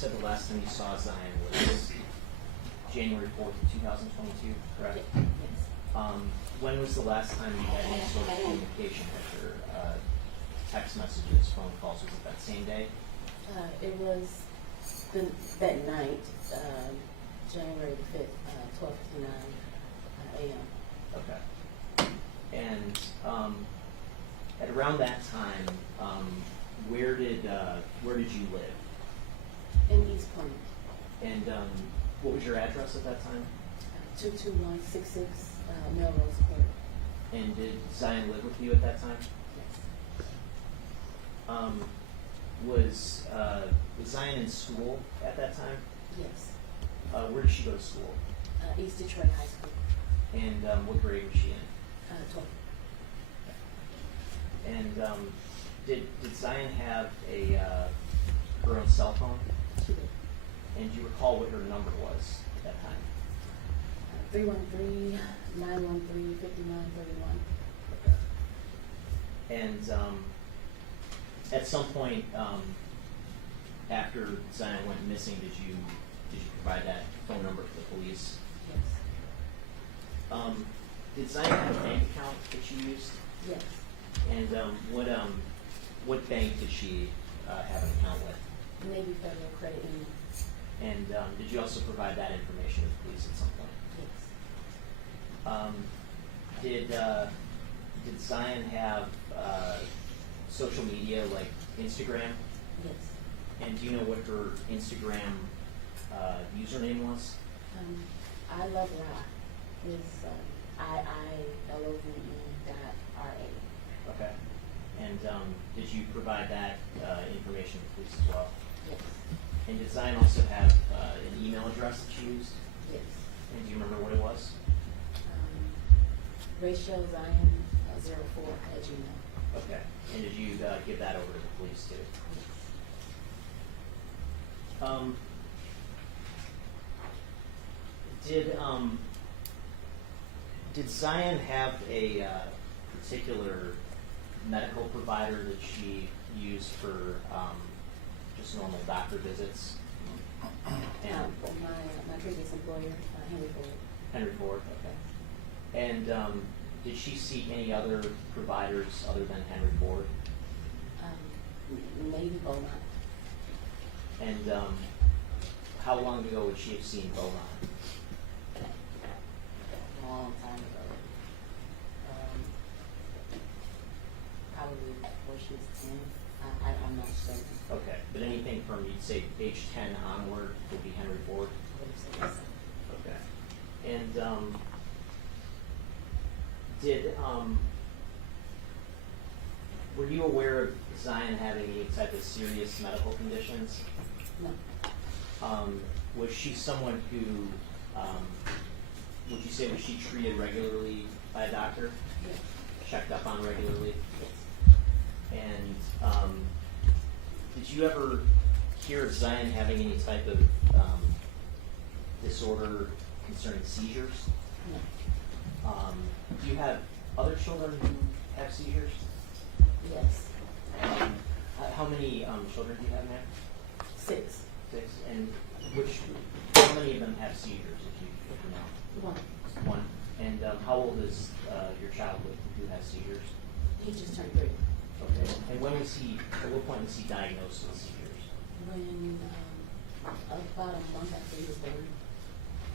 said the last time you saw Zion was January 4th, 2022, correct? Yes. When was the last time you had any sort of communication with her? Text messages, phone calls, was it that same day? It was that night, January the 5th, 12:59 a.m. Okay. And at around that time, where did you live? In East Point, And what was your address at that time? 22166 Melrose Court. And did Zion live with you at that time? Yes. Was Zion in school at that time? Yes. Where did she go to school? East Detroit High School. And what grade was she in? 12. And did Zion have her own cell phone? She did. And do you recall what her number was at that time? 313-913-5931. Okay. And at some point after Zion went missing, did you provide that phone number to the police? Yes. Did Zion have a bank account that she used? Yes. And what bank did she have an account with? Navy Federal Credit Union. And did you also provide that information to the police at some point? Yes. Did Zion have social media like Instagram? Yes. And do you know what her Instagram username was? I love Ra. Is IILOVE.RA. Okay. And did you provide that information to the police as well? Yes. And did Zion also have an email address that she used? Yes. And do you remember what it was? Rachel Zion 04 @gmail. Okay. And did you give that over to the police too? Yes. Did Zion have a particular medical provider that she used for just normal doctor visits? And My previous employer, Henry Ford. Henry Ford, okay. And did she seek any other providers other than Henry Ford? Maybe Beaumont. And how long ago would she have seen Beaumont? A long time ago. Probably before she was 10. I'm not certain. Okay, but anything from, you'd say, age 10 onward would be Henry Ford? I would say yes. Okay. And were you aware of Zion having any type of serious medical conditions? No. Was she someone who, would you say, was she treated regularly by a doctor? Yes. Checked up on regularly? Yes. And did you ever hear of Zion having any type of disorder concerning seizures? No. Do you have other children who have seizures? Yes. How many children do you have now? 6. 6. And how many of them have seizures, if you know? 1. 1. And how old is your child who has seizures? He just turned 3. Okay. And at what point was he diagnosed with seizures? When about a month after he was born.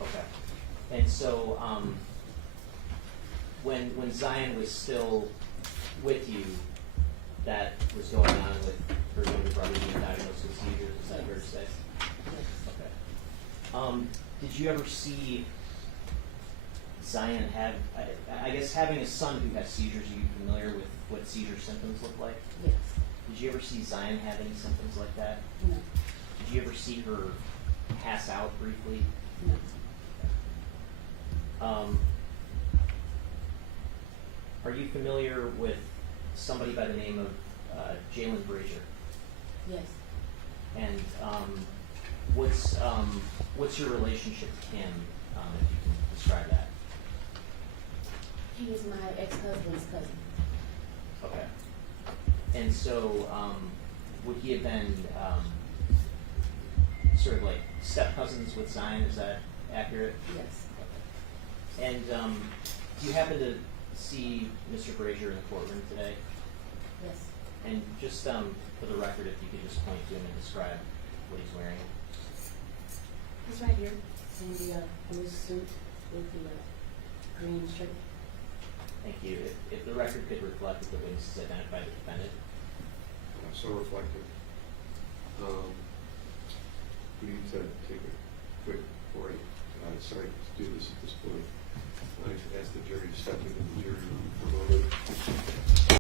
Okay. And so when Zion was still with you, that was going on with her younger brother being diagnosed with seizures, is that fair to say? Yes. Okay. Did you ever see Zion have, I guess having a son who has seizures, are you familiar with what seizure symptoms look like? Yes. Did you ever see Zion have any symptoms like that? No. Did you ever see her pass out briefly? No. Are you familiar with somebody by the name of Jalen Brazier? Yes. And what's your relationship with him, if you can describe that? He was my ex-husband's cousin. Okay. And so would he have been sort of like step cousins with Zion. Is that accurate? Yes. And do you happen to see Mr. Brazier in the courtroom today? Yes. And just for the record, if you could just point to him and describe what he's wearing. He's right here in the blue suit with the green shirt. Thank you. If the record could reflect that the witnesses identified the defendant. So reflective. We need to take a quick break. Sorry to do this at this point. I should ask the jury to step into the jury room for a moment.